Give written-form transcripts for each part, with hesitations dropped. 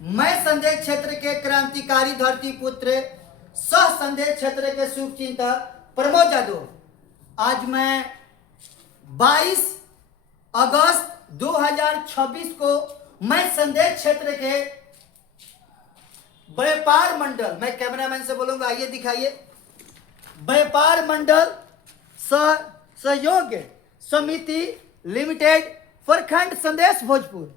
मैं संदेश क्षेत्र के क्रांतिकारी धरती पुत्र सह संदेश क्षेत्र के शुभचिंतक प्रमोद यादव, आज मैं 22 अगस्त 2026 को मैं संदेश क्षेत्र के व्यापार मंडल, मैं कैमरामैन से बोलूंगा आइए दिखाइए, व्यापार मंडल सहयोग समिति लिमिटेड प्रखंड संदेश भोजपुर,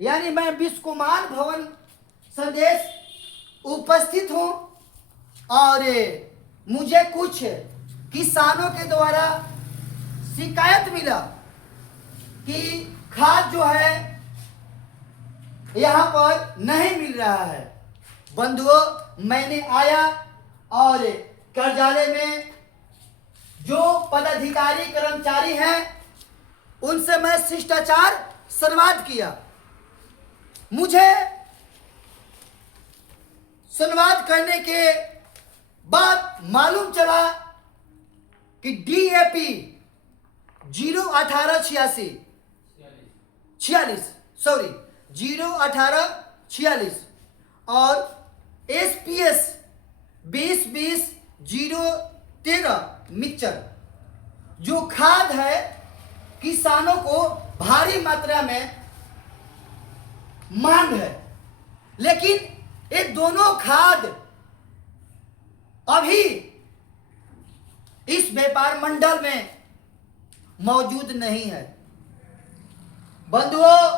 यानी मैं विश्वकुमार भवन संदेश उपस्थित हूं। और मुझे कुछ किसानों के द्वारा शिकायत मिला कि खाद जो है यहाँ पर नहीं मिल रहा है। बंधुओं, मैंने आया और कार्यालय में जो पदाधिकारी कर्मचारी हैं उनसे मैं शिष्टाचार संवाद किया। मुझे संवाद करने के बाद मालूम चला कि DAP 01846 और SPS 2020-013 मिक्सचर जो खाद है किसानों को भारी मात्रा में मांग है, लेकिन ये दोनों खाद अभी इस व्यापार मंडल में मौजूद नहीं है। बंधुओं,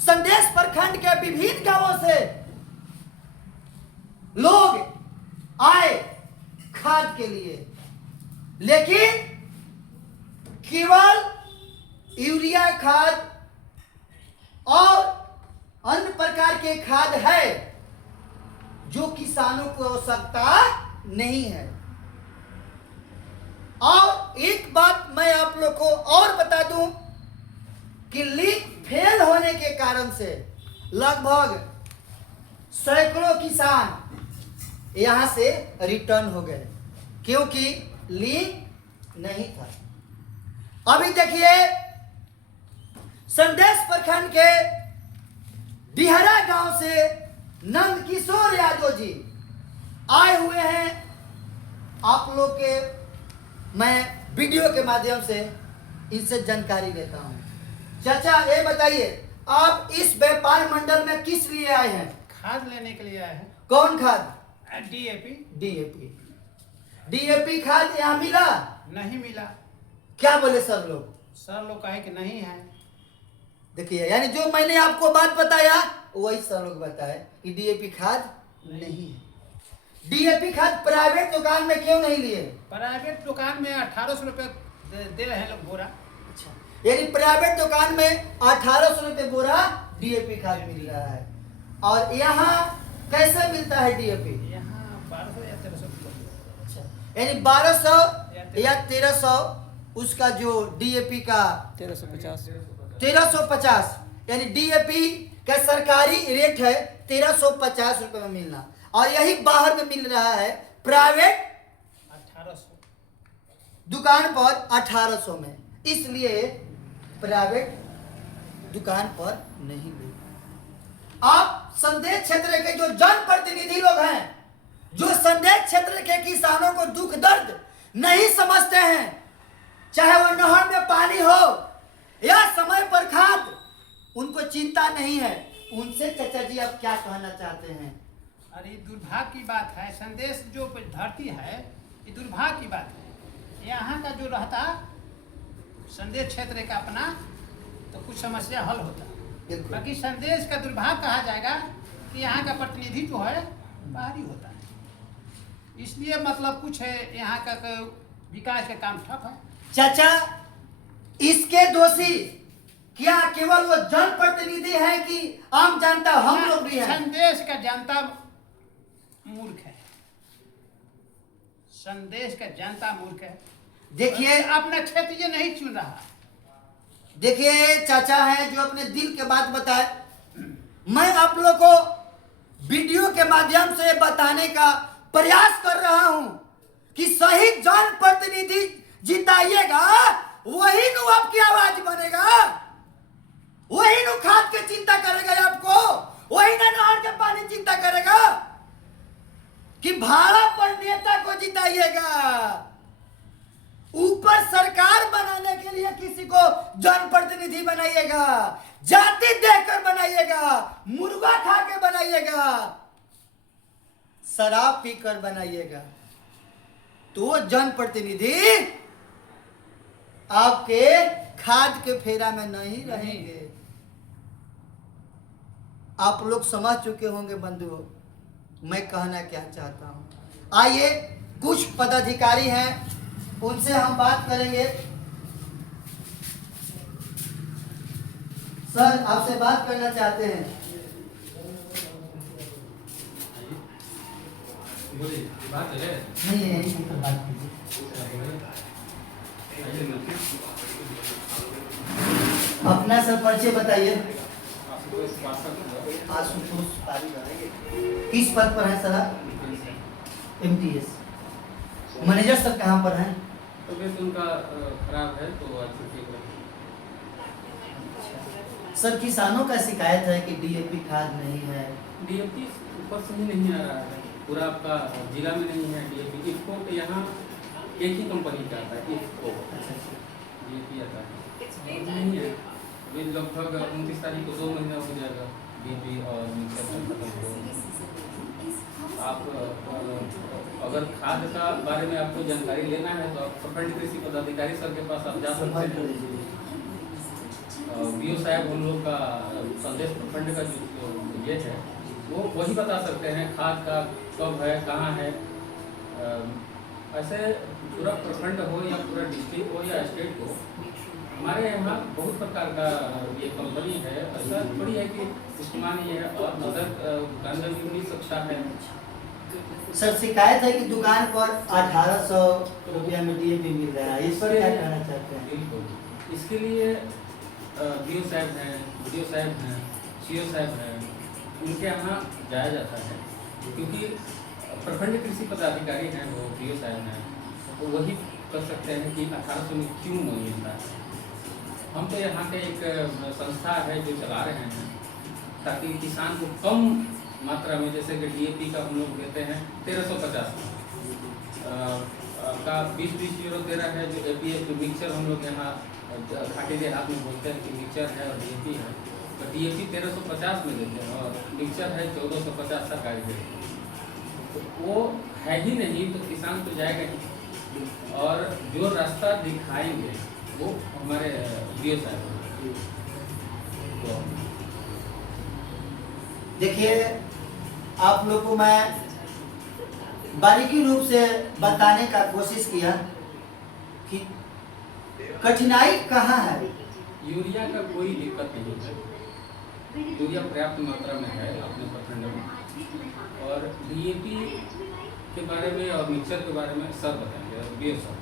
संदेश प्रखंड के विभिन्न गांवों से लोग आए खाद के लिए, लेकिन केवल यूरिया खाद और अन्य प्रकार के खाद है जो किसानों को आवश्यकता नहीं है। और एक बात मैं आप लोग को और बता दूं कि लिंक फेल होने के कारण से लगभग सैकड़ों किसान यहां से रिटर्न हो गए, क्योंकि लिंक नहीं था। अभी देखिए, संदेश प्रखंड के बिहरा गांव से नंद किशोर यादव जी आए हुए हैं। आप लोग के मैं वीडियो के माध्यम से इनसे जानकारी लेता हूं। चाचा, ये बताइए, आप इस व्यापार मंडल में किस लिए आए हैं? खाद लेने के लिए आए हैं। कौन खाद? DAP खाद यहाँ मिला? नहीं मिला। क्या बोले सर लोग? सर लोग कहे कि नहीं है। देखिए, यानी जो मैंने आपको बात बताया वही सर लोग बताए कि DAP खाद नहीं है। DAP खाद प्राइवेट दुकान में क्यों नहीं लिए? प्राइवेट दुकान में 1800 रुपये दे रहे हैं लोग बोरा। अच्छा, यानी प्राइवेट दुकान में 1800 रुपये बोरा DAP खाद मिल रहा है। और यहाँ कैसे मिलता है DAP? यहाँ 1200 या 1300। अच्छा, यानी 1200 या 1300 उसका जो DAP का 1350, यानी DAP का सरकारी रेट है 1350 रुपये में मिलना, और यही बाहर में मिल रहा है प्राइवेट 1800 दुकान पर 1800 में। इसलिए प्राइवेट दुकान पर नहीं मिल। आप संदेश क्षेत्र के जो जनप्रतिनिधि लोग हैं, जो संदेश क्षेत्र के किसानों को दुख दर्द नहीं समझते हैं, चाहे वो नहर में पानी हो या समय पर खाद, उनको चिंता नहीं है, उनसे चाचा जी आप क्या कहना चाहते हैं? अरे दुर्भाग्य की बात है, संदेश जो धरती है ये दुर्भाग्य की बात है। यहाँ का जो रहता संदेश क्षेत्र का अपना तो कुछ समस्या हल होता, बाकी संदेश का दुर्भाग्य कहा जाएगा कि यहाँ का प्रतिनिधि जो है बाहरी होता है। इसलिए मतलब कुछ है यहाँ का विकास का काम ठप है। चाचा, इसके दोषी क्या केवल वो जनप्रतिनिधि है कि आम जनता, हम लोग भी हैं? संदेश का जनता मूर्ख है। संदेश का जनता मूर्ख है। देखिए, अपना क्षेत्र ये नहीं चुन रहा। देखिए, चाचा हैं जो अपने दिल के बात बताए। मैं आप लोग को वीडियो के माध्यम से बताने का प्रयास कर रहा हूं कि सही जनप्रतिनिधि जिताइएगा, वही नु आपकी आवाज बनेगा, वही नु खाद की चिंता करेगा आपको, भाड़ा पर नेता को जिताइएगा, ऊपर सरकार बनाने के लिए किसी को जनप्रतिनिधि बनाइएगा, जाति देखकर बनाइएगा, मुर्गा खा के बनाइएगा, शराब पीकर बनाइएगा, तो जनप्रतिनिधि आपके खाद के फेरा में नहीं रहेंगे। आप लोग समझ चुके होंगे बंधुओं, मैं कहना क्या चाहता हूं। आइए, कुछ पदाधिकारी हैं, उनसे हम बात करेंगे। सर, आपसे बात करना चाहते हैं। नहीं, यहीं पर बात कीजिए। अपना सब परिचय बताइए। आशुतोष पारीवाल। किस पद पर है सर? MTS। मैनेजर सर कहाँ पर हैं? तबीयत उनका खराब है तो आज छुट्टी पर। सर, किसानों का शिकायत है कि DAP खाद नहीं है। DAP ऊपर से ही नहीं आ रहा है, पूरा आपका जिला में नहीं है DAP। इसको यहाँ एक ही कंपनी का आता है, इसको DAP आता है, नहीं है। अभी लगभग 29 तारीख को 2 महीना हो जाएगा DAP और मिक्सर खत्म हो। आप अगर खाद का बारे में आपको जानकारी लेना है तो आप प्रखंड कृषि पदाधिकारी सर के पास आप जा सकते हैं। BO साहब हम लोग का संदेश प्रखंड का जो ये है वो वही बता सकते हैं खाद का कब है, कहाँ है। ऐसे पूरा प्रखंड हो या पूरा डिस्ट्रिक्ट हो या स्टेट हो, हमारे यहाँ बहुत प्रकार का ये कंपनी है। ऐसा थोड़ी है कि इस्तेमाल है और अदर दुकान में भी मिल सकता है। सर, शिकायत है कि दुकान पर 1800 रुपया में DAP मिल रहा है, इस पर क्या कहना चाहते हैं? बिल्कुल, इसके लिए BO साहब हैं, BDO साहब हैं, CO साहब हैं, उनके यहाँ जाया जाता है। क्योंकि प्रखंड कृषि पदाधिकारी हैं वो BO साहब हैं, वो वही कर सकते हैं कि 1800 में क्यों नहीं मिलता है। हम तो यहाँ के एक संस्था है जो चला रहे हैं ताकि किसान को कम मात्रा में, जैसे कि DAP का हम लोग देते हैं 1350 का 20-20 यूरो दे रहा है। जो APF मिक्सचर हम लोग यहाँ घाटी देहात में बोलते हैं कि मिक्सचर है और DAP है, तो DAP 1350 में देते हैं और मिक्सचर है 1450 सरकारी देते हैं। तो वो है ही नहीं तो किसान तो जाएगा ही। और जो रास्ता दिखाएंगे वो हमारे BO साहब। तो देखिए, आप लोग को मैं बारीकी रूप से बताने का कोशिश किया कि कठिनाई कहाँ है। यूरिया का कोई दिक्कत नहीं है, यूरिया पर्याप्त मात्रा में है अपने प्रखंड में। और DAP के बारे में और मिक्सचर के बारे में सर बताएंगे, BO साहब।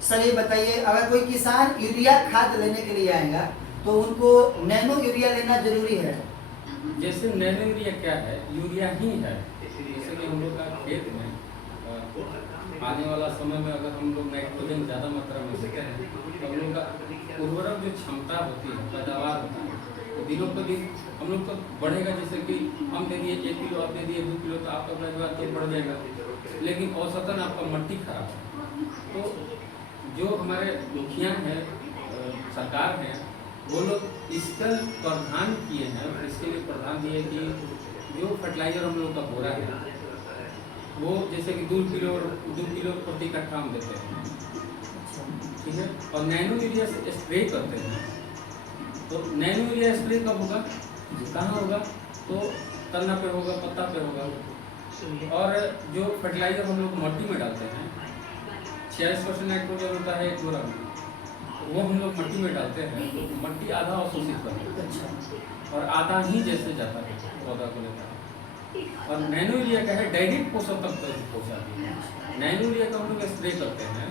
सर, ये बताइए, अगर कोई किसान यूरिया खाद लेने के लिए आएगा तो उनको नैनो यूरिया लेना जरूरी है? जैसे नैनो यूरिया क्या है, यूरिया ही है। जैसे कि हम लोग का खेत में आने वाला समय में अगर हम लोग नाइट्रोजन ज़्यादा मात्रा में देते हैं तो हम लोग का उर्वरक जो क्षमता होती है, पैदावार होता है, तो दिनों पर दिन हम लोग तो बढ़ेगा। जैसे कि हम दे दिए 1 किलो, आप दे दिए 2 किलो, तो आपका पैदावार तो बढ़ जाएगा, लेकिन औसतन आपका मट्टी खराब है। तो जो हमारे मुखिया हैं, सरकार हैं, वो लोग इसका प्रावधान किए हैं। और इसके लिए प्रावधान दिए कि जो फर्टिलाइजर हम लोग का बोरा है वो जैसे कि 2 किलो प्रति कट्ठा हम देते हैं, ठीक है। और नैनो यूरिया से स्प्रे करते हैं। तो नैनो यूरिया स्प्रे कब होगा, कहाँ होगा? तो तना पे होगा, पत्ता पे होगा। और जो फर्टिलाइजर हम लोग मट्टी में डालते हैं, 46% नाइट्रोजन होता है 1 बोरा में, वो हम लोग मट्टी में डालते हैं तो मट्टी आधा अवशोषित करती है और आधा ही जैसे जाता है पौधा को लेकर। और नैनो यूरिया का है डायरेक्ट पोषक तत्व पहुँचाती है। नैनो यूरिया का हम लोग स्प्रे करते हैं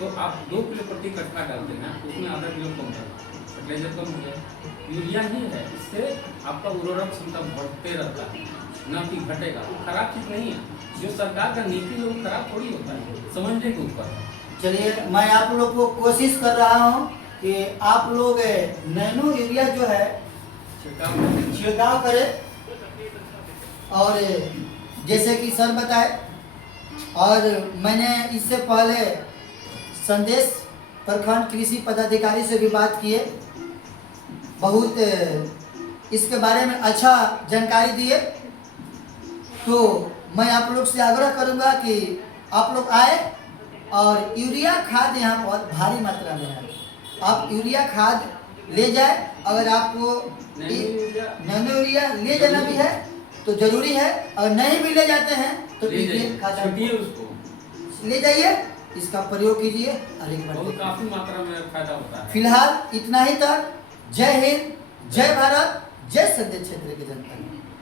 तो आप 2 किलो प्रति कट्ठा डालते हैं, उसमें आधा किलो कम जाता है, फर्टिलाइजर कम हो गया। यूरिया ही है, इससे आपका उर्वरक क्षमता बढ़ते रहता है, न कि घटेगा। वो खराब चीज़ नहीं है, जो सरकार का नीति है वो खराब थोड़ी होता है, समझने के ऊपर। चलिए, मैं आप लोग को कोशिश कर रहा हूँ कि आप लोग नैनो यूरिया जो है छिड़काव करें और जैसे कि सर बताए, और मैंने इससे पहले संदेश प्रखंड कृषि पदाधिकारी से भी बात की है, बहुत इसके बारे में अच्छा जानकारी दिए। तो मैं आप लोग से आग्रह करूंगा कि आप लोग आए और यूरिया खाद यहाँ पर भारी मात्रा में है, आप यूरिया खाद ले जाए। अगर आपको नैनो यूरिया ले जाना भी है तो जरूरी है, अगर नहीं भी ले जाते हैं तो उसको ले जाइए, इसका प्रयोग कीजिए और एक बार काफी मात्रा में फायदा होता है। फिलहाल इतना ही तक। जय हिंद, जय भारत, जय संदेश क्षेत्र के जनता।